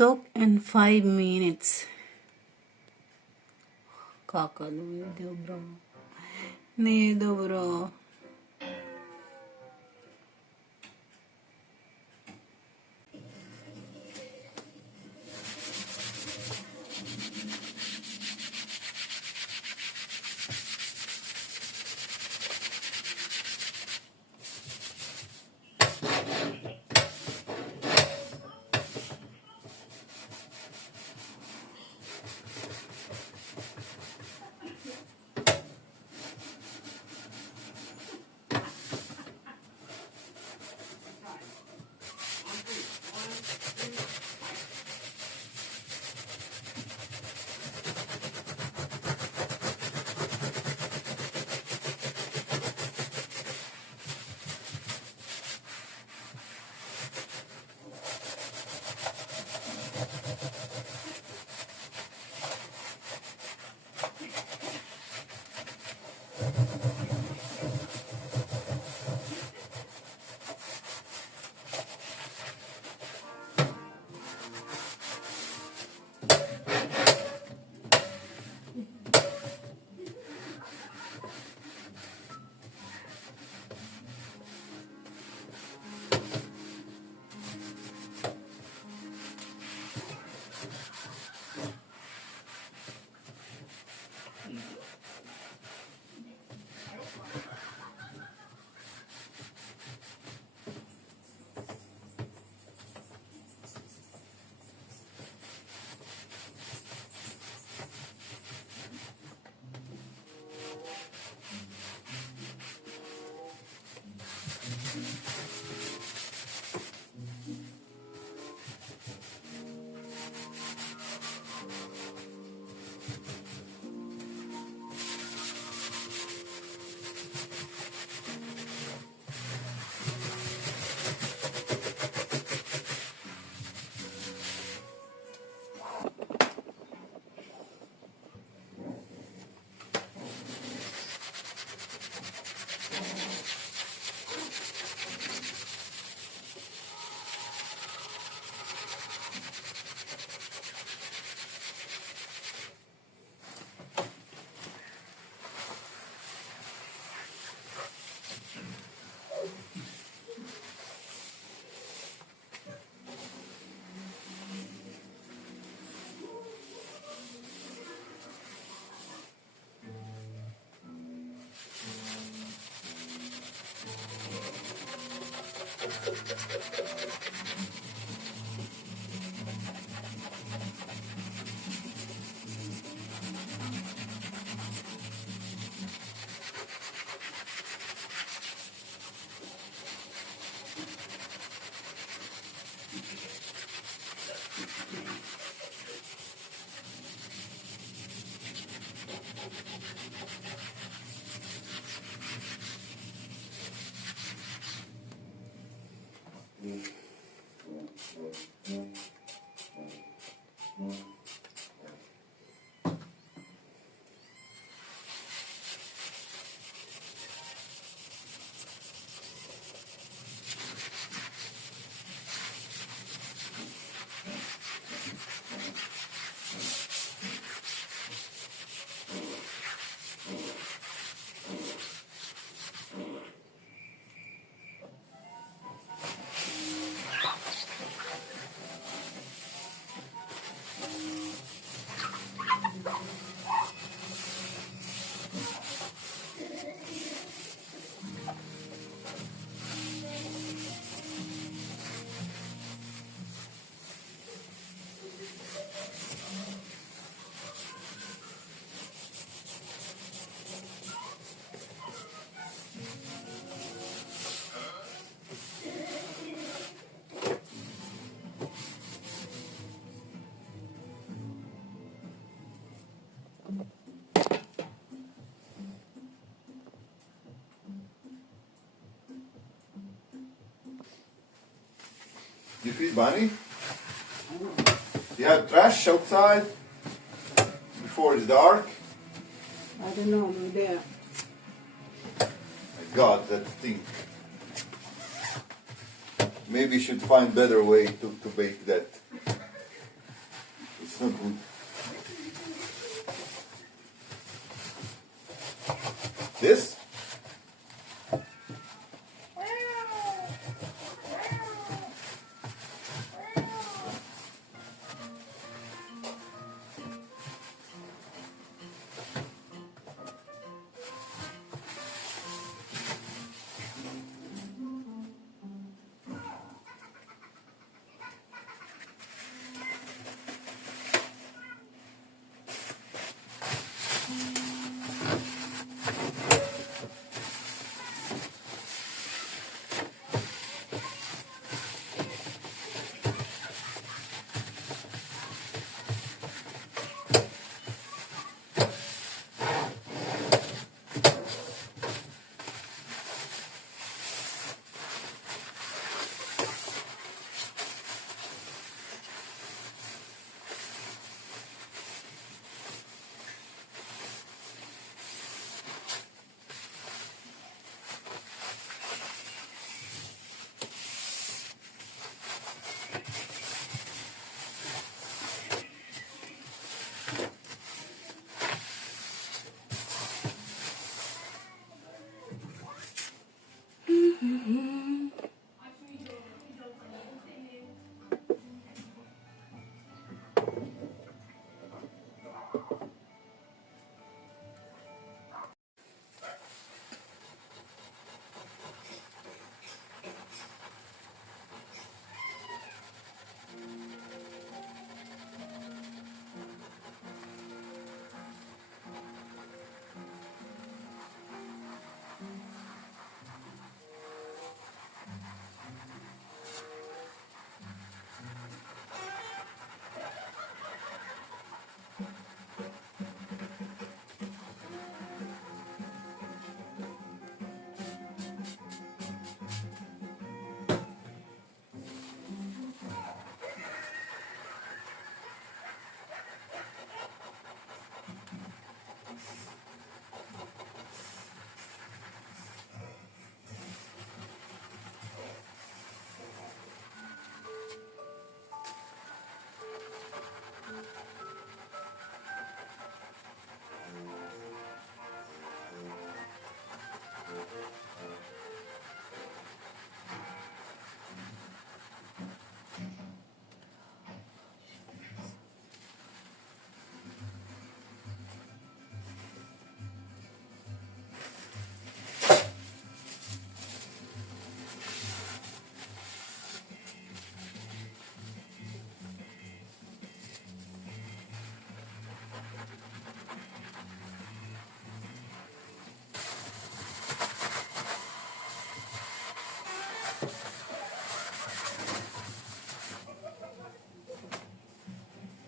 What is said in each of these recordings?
soak in 5 minutes. Kakalo, bro. Nido, bro. You feed Bunny? You have trash outside before it's dark? I don't know, no there. My God, that thing. Maybe you should find better way to bake that. It's not good. This?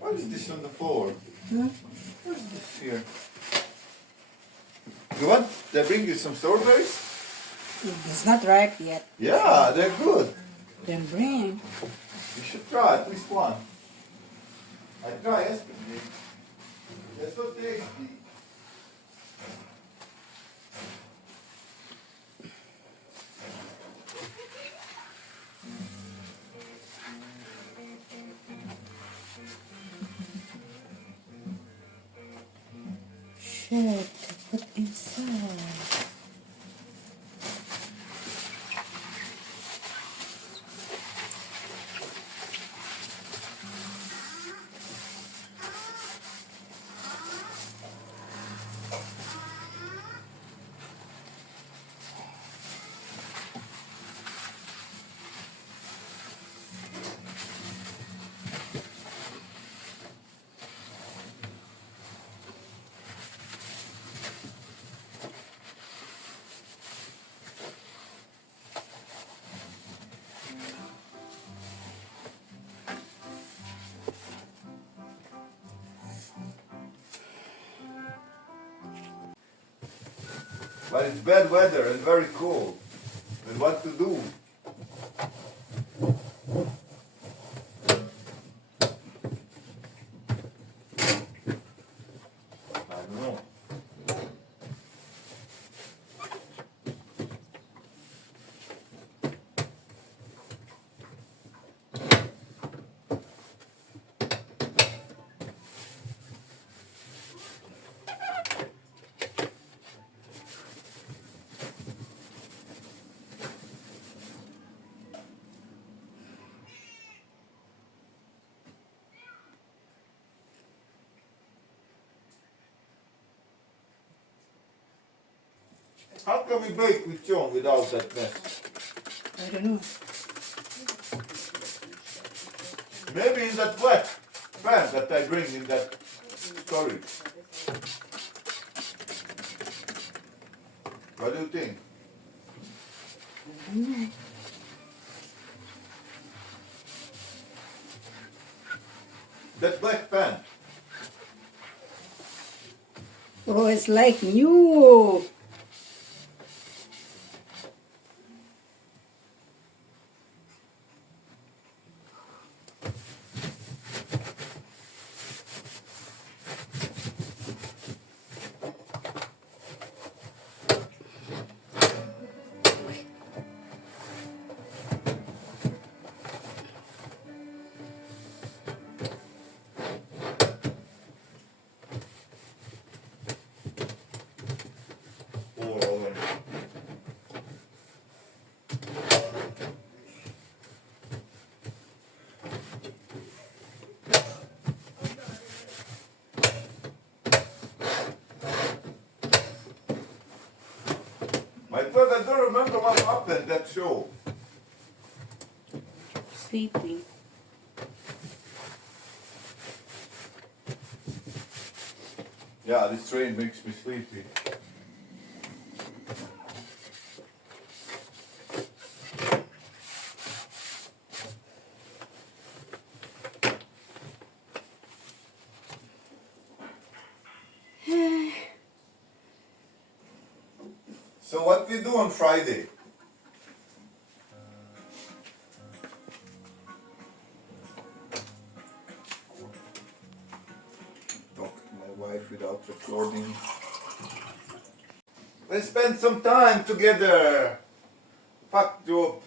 What is this on the floor? What is this here? You want? They bring you some strawberries? It's not ripe yet. Yeah, they're good. Then bring. You should try at least one. I tried yesterday. They're so tasty. Shit, put inside. But it's bad weather and very cold. And what to do? I don't know. How can we bake with John without that mess? I don't know. Maybe in that black pan that I bring in that storage. What do you think? I don't know. That black pan. Oh, it's like new. All over. My God, I don't remember what happened that show. Sleepy. Yeah, this train makes me sleepy. So what we do on Friday? Talk to my wife without recording. Let's spend some time together. Fuck job.